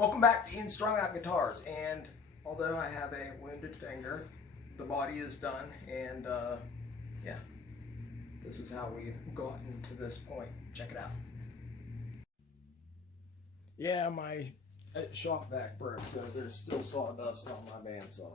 Welcome back to Ian Strung Out Guitars, and although I have a wounded finger, the body is done, and yeah, this is how we've gotten to this point. Check it out. Yeah, my shop vac broke, so there's still sawdust on my bandsaw.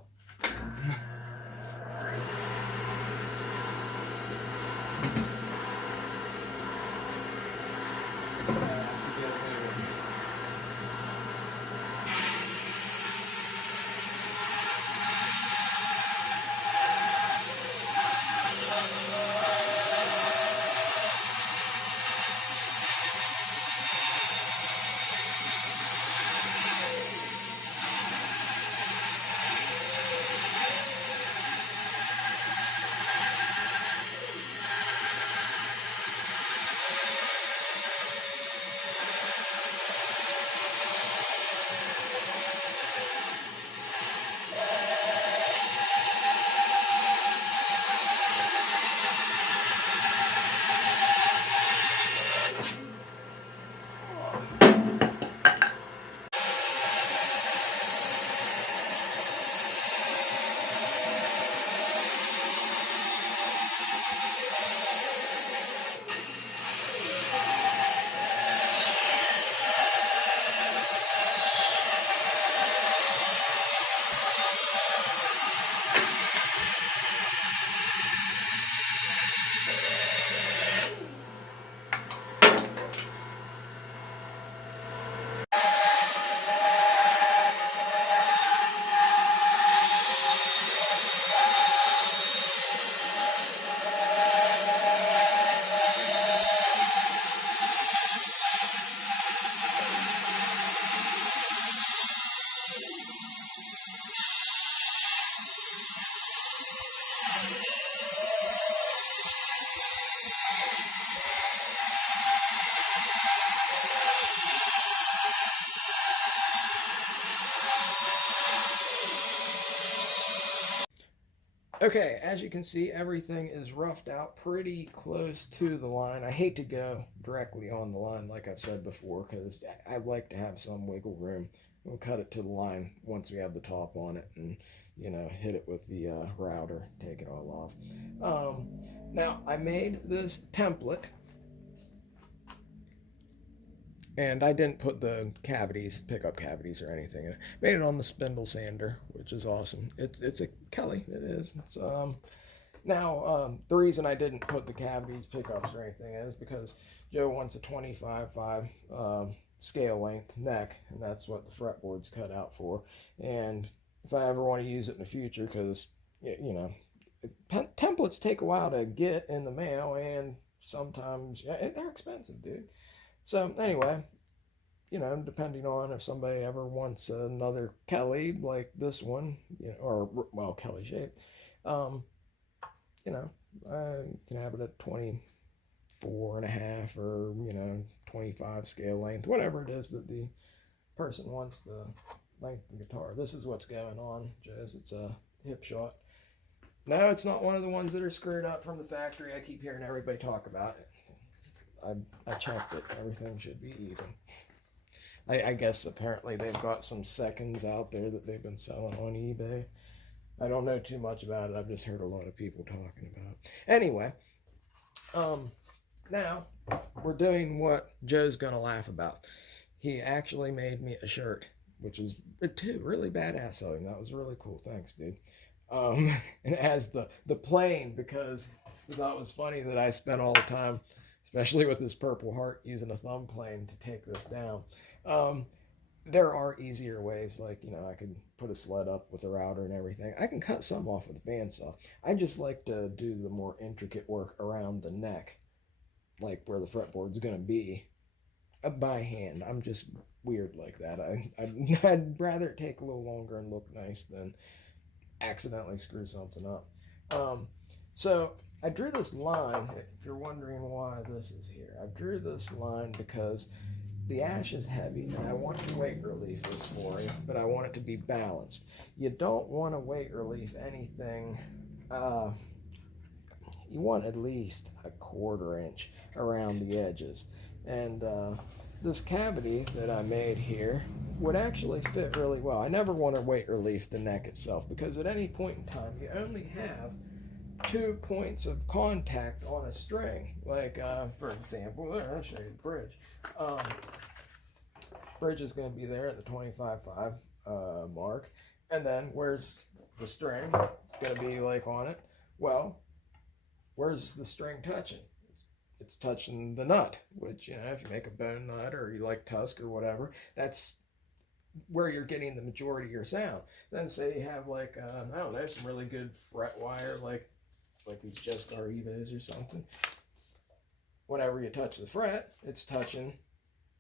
Okay, as you can see, everything is roughed out pretty close to the line. I hate to go directly on the line, like I've said before, because I like to have some wiggle room. We'll cut it to the line once we have the top on it and, you know, hit it with the router, take it all off. Now, I made this template, and I didn't put the cavities, pickup cavities or anything in it. Made it on the spindle sander, which is awesome. It's a Kelly, it is. It's, now, the reason I didn't put the cavities, pickups or anything is because Joe wants a 25/5 scale length neck, and that's what the fretboard's cut out for. And if I ever want to use it in the future, because, you know, templates take a while to get in the mail, and sometimes, yeah, they're expensive, dude. So anyway, you know, depending on if somebody ever wants another Kelly like this one, you know, or, well, Kelly shape, you know, I can have it at 24.5 or, you know, 25 scale length, whatever it is that the person wants the length of the guitar. This is what's going on, Jez. It's a hip shot. No, it's not one of the ones that are screwed up from the factory. I keep hearing everybody talk about it. I checked it. Everything should be even. I guess apparently they've got some seconds out there that they've been selling on eBay. I don't know too much about it. I've just heard a lot of people talking about it. Anyway, now we're doing what Joe's going to laugh about. He actually made me a shirt, which is really badass of him. That was really cool. Thanks, dude. And it has the plane, because he thought it was funny that I spent all the time, especially with this Purple Heart, using a thumb plane to take this down. There are easier ways, like, you know, I could put a sled up with a router and everything. I can cut some off with a bandsaw. I just like to do the more intricate work around the neck, like where the fretboard's going to be, by hand. I'm just weird like that. I'd rather it take a little longer and look nice than accidentally screw something up. So I drew this line, if you're wondering why this is here. I drew this line because the ash is heavy, and I want to weight relief this for you, but I want it to be balanced. You don't want to weight relief anything, you want at least a 1/4 inch around the edges. And this cavity that I made here would actually fit really well. I never want to weight relief the neck itself because at any point in time you only have 2 points of contact on a string. Like, for example, I'll show you the bridge. Bridge is going to be there at the 25.5 mark. And then where's the string? It's going to be like on it. Well, where's the string touching? It's touching the nut, which, you know, if you make a bone nut or you like tusk or whatever, that's where you're getting the majority of your sound. Then say you have like, I don't know, some really good fret wire, like these Jescar Evos or something. Whenever you touch the fret, it's touching,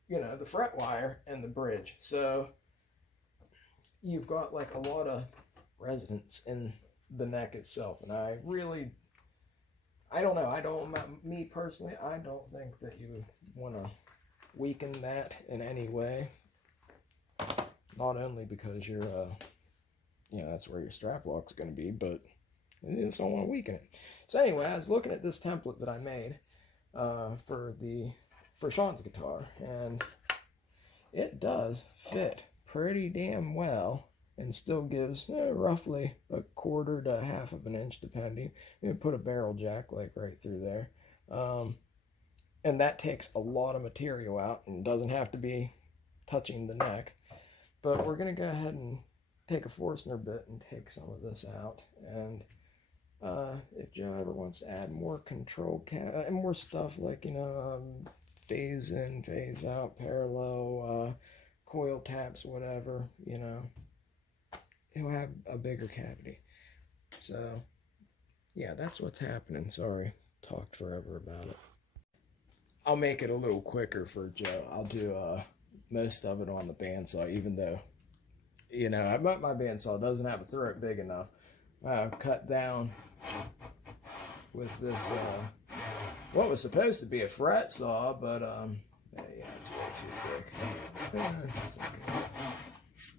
you know, the fret wire and the bridge. So you've got like a lot of resonance in the neck itself. And I don't know, me personally, I don't think that you would want to weaken that in any way. Not only because you're, you know, that's where your strap lock's going to be, but you just don't want to weaken it. So anyway, I was looking at this template that I made for Sean's guitar, and it does fit pretty damn well and still gives roughly 1/4 to 1/2 of an inch depending. You put a barrel jack like right through there, and that takes a lot of material out and doesn't have to be touching the neck. But we're going to go ahead and take a Forstner bit and take some of this out. And if Joe ever wants to add more control and more stuff like, you know, phase in, phase out, parallel, coil taps, whatever, you know, he'll have a bigger cavity. So, yeah, that's what's happening. Sorry, talked forever about it. I'll make it a little quicker for Joe. I'll do most of it on the bandsaw, even though, you know, my bandsaw doesn't have a throat big enough. Cut down with this, what was supposed to be a fret saw, but, yeah, it's way too thick.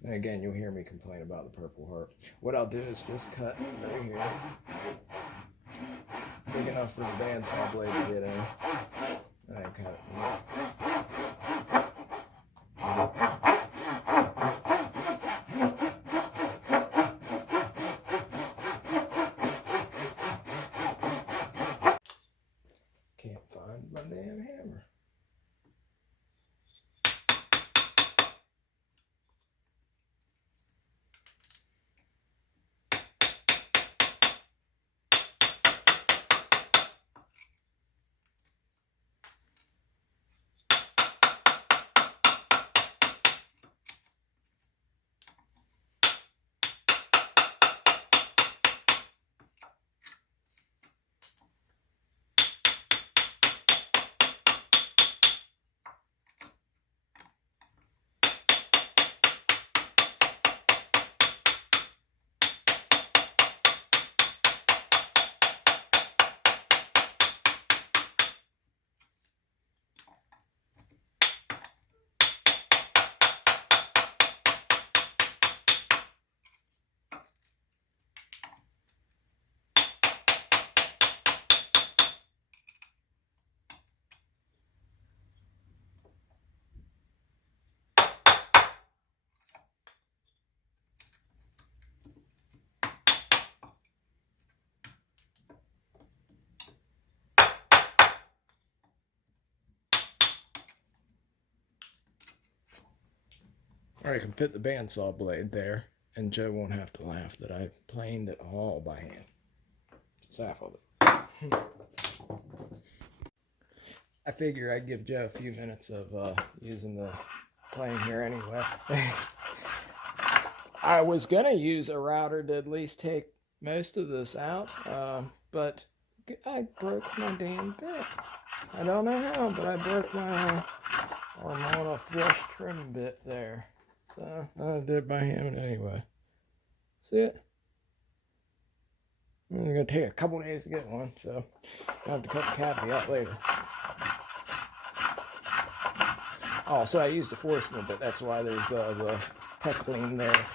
And again, you'll hear me complain about the Purple Heart. What I'll do is just cut right here, big enough for the bandsaw blade to get in, and I cut it. Can't find my damn hammer. I can fit the bandsaw blade there, and Joe won't have to laugh that I planed it all by hand. Saffled it. I figure I'd give Joe a few minutes of using the plane here anyway. I was going to use a router to at least take most of this out, but I broke my damn bit. I don't know how, but I broke my Armada flush trim bit there. So I did it by hand anyway. See it? It's going to take a couple days to get one, so I'll have to cut the cavity out later. Oh, so I used a Forstner bit, that's why there's the heckling there.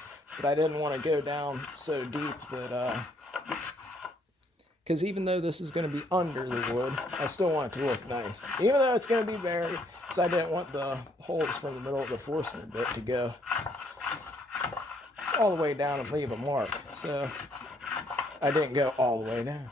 But I didn't want to go down so deep that because even though this is going to be under the wood, I still want it to look nice. Even though it's going to be buried, so I didn't want the holes from the middle of the forcing bit to go all the way down and leave a mark. So I didn't go all the way down.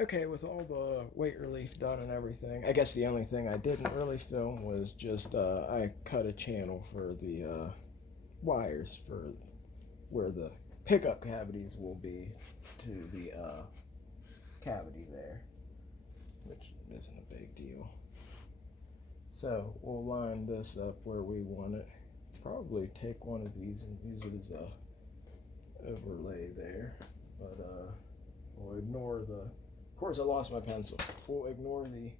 Okay, with all the weight relief done and everything, I guess the only thing I didn't really film was just I cut a channel for the wires for where the pickup cavities will be to the cavity there, which isn't a big deal. So we'll line this up where we want it. Probably take one of these and use it as a overlay there, but we'll ignore the. Of course, I lost my pencil. We'll ignore the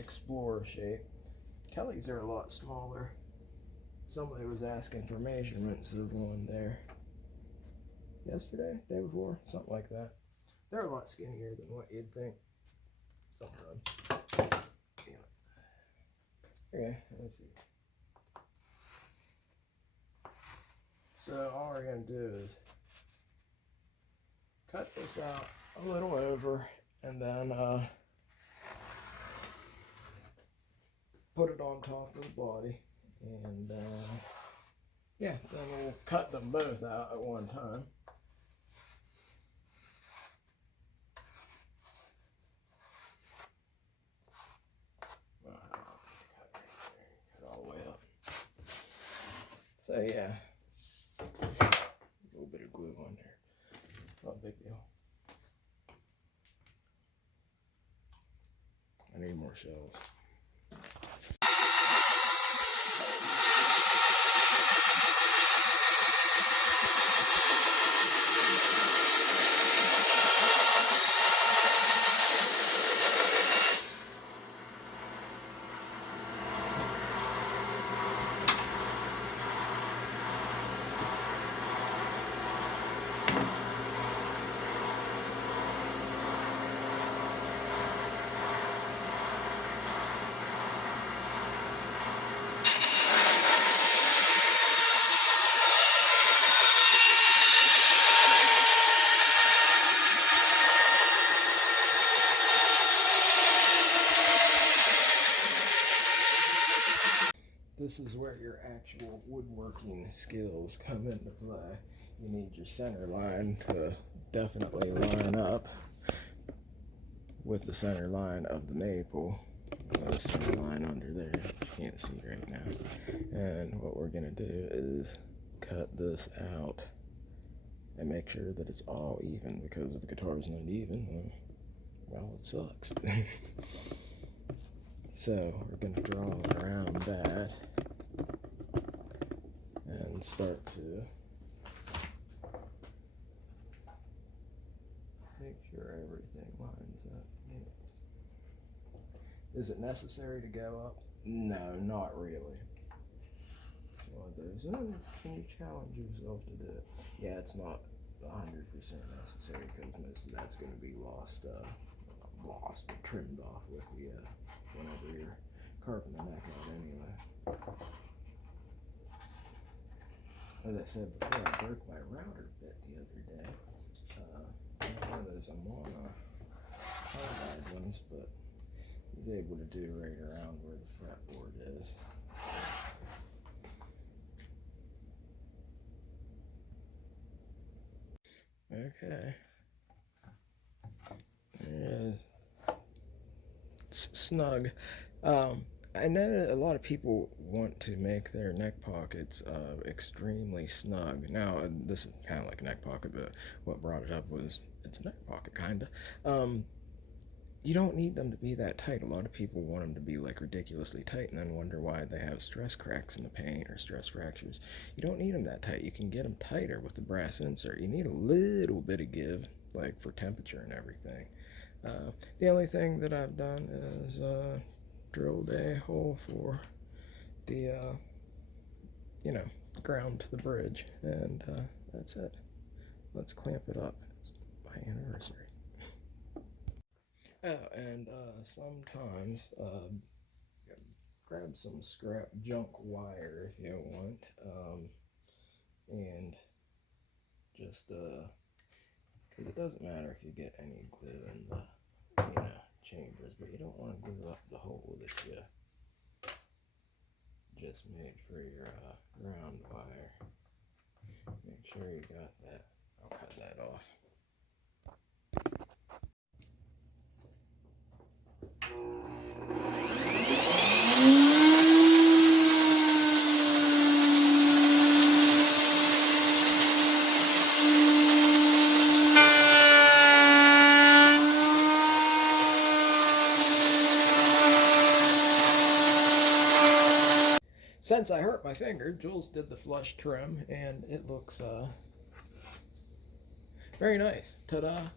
Explorer shape. Kelly's are a lot smaller. Somebody was asking for measurements of one there yesterday, day before, something like that. They're a lot skinnier than what you'd think. Sometimes. Yeah. Okay, let's see. So all we're gonna do is cut this out a little over, and then put it on top of the body, and yeah, then we'll cut them both out at one time. Cut all the way up. So yeah, a little bit of glue on there. Not a big deal. I need more shells. This is where your actual woodworking skills come into play. You need your center line to definitely line up with the center line of the maple. The center line under there, you can't see right now. And what we're going to do is cut this out and make sure that it's all even, because if a guitar is not even, well, it sucks. So we're going to draw around that and start to make sure everything lines up. Is it necessary to go up? No, not really. One of those, can you challenge yourself to do it? Yeah, it's not 100% necessary, because most of that's going to be lost, but trimmed off with the whenever you're carving the neck out anyway. As I said before, I broke my router bit the other day. One of those Amana handmade ones, but I was able to do right around where the fretboard is. Okay. There it is. It's snug. I know that a lot of people want to make their neck pockets extremely snug. Now, this is kind of like a neck pocket, but what brought it up was it's a neck pocket, kind of. You don't need them to be that tight. A lot of people want them to be like ridiculously tight and then wonder why they have stress cracks in the paint or stress fractures. You don't need them that tight. You can get them tighter with the brass insert. You need a little bit of give, like for temperature and everything. The only thing that I've done is drilled a hole for the, ground to the bridge, and that's it. Let's clamp it up. It's my anniversary. Oh, and sometimes grab some scrap junk wire if you want, and just because it doesn't matter if you get any glue in the chambers, but you don't want to glue up the hole that you just made for your ground wire. Make sure you got that. I'll cut that off. Since I hurt my finger, Jules did the flush trim, and it looks very nice. Ta-da!